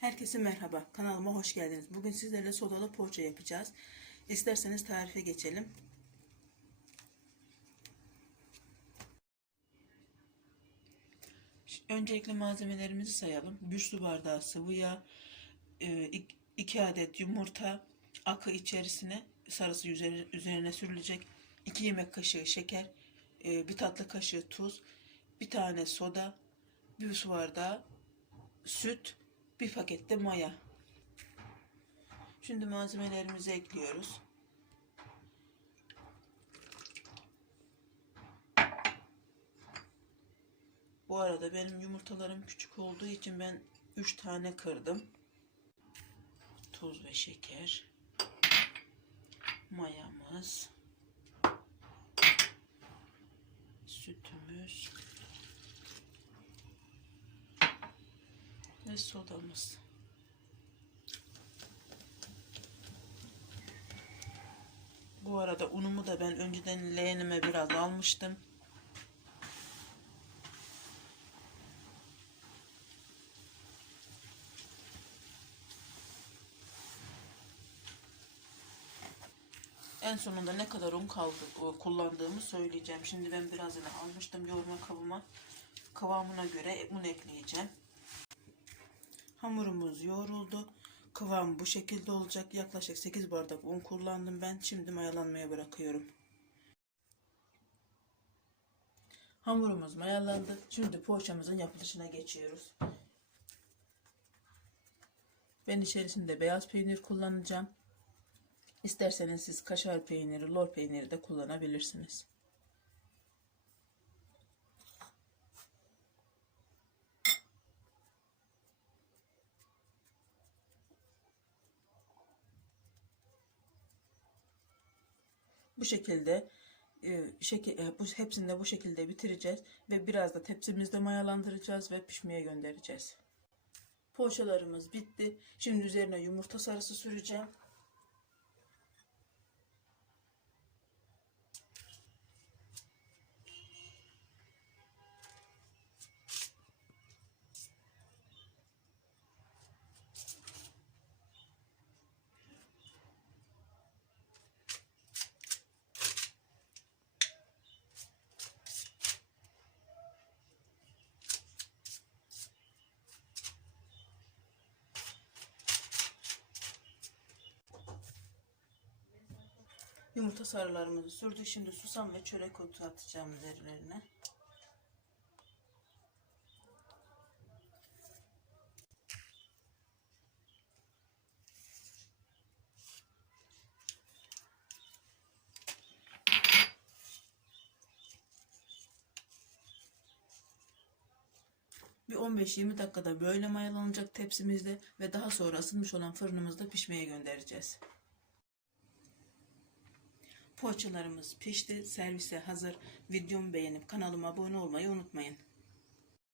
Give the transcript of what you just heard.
Herkese merhaba. Kanalıma hoş geldiniz. Bugün sizlerle sodalı poğaça yapacağız. İsterseniz tarife geçelim. Öncelikle malzemelerimizi sayalım. 1 su bardağı sıvı yağ, 2 adet yumurta, akı içerisine sarısı üzerine, üzerine sürülecek, 2 yemek kaşığı şeker, e, bir tatlı kaşığı tuz, bir tane soda, bir su bardağı süt, bir paket de maya. Şimdi malzemelerimizi ekliyoruz. Bu arada benim yumurtalarım küçük olduğu için ben 3 tane kırdım. Tuz ve şeker. Mayamız. Sütümüz. Sodamız. Bu arada unumu da ben önceden leğenime biraz almıştım. En sonunda ne kadar un kaldı, kullandığımı söyleyeceğim. Şimdi ben birazını almıştım yoğurma kabıma. Kıvamına göre un ekleyeceğim. Hamurumuz yoğruldu. Kıvam bu şekilde olacak. Yaklaşık 8 bardak un kullandım ben. Şimdi mayalanmaya bırakıyorum. Hamurumuz mayalandı. Şimdi poğaçamızın yapılışına geçiyoruz. Ben içerisinde beyaz peynir kullanacağım. İsterseniz siz kaşar peyniri, lor peyniri de kullanabilirsiniz. Bu şekilde e, şekil, e, bu hepsini de bu şekilde bitireceğiz ve biraz da tepsimizde mayalandıracağız ve pişmeye göndereceğiz. Poğaçalarımız bitti. Şimdi üzerine yumurta sarısı süreceğim. Yumurta sarılarımızı sürdük. Şimdi susam ve çörek otu atacağım üzerlerine. Bir 15-20 dakikada böyle mayalanacak tepsimizde ve daha sonra ısınmış olan fırınımızda pişmeye göndereceğiz. Poğaçalarımız pişti. Servise hazır. Videomu beğenip kanalıma abone olmayı unutmayın.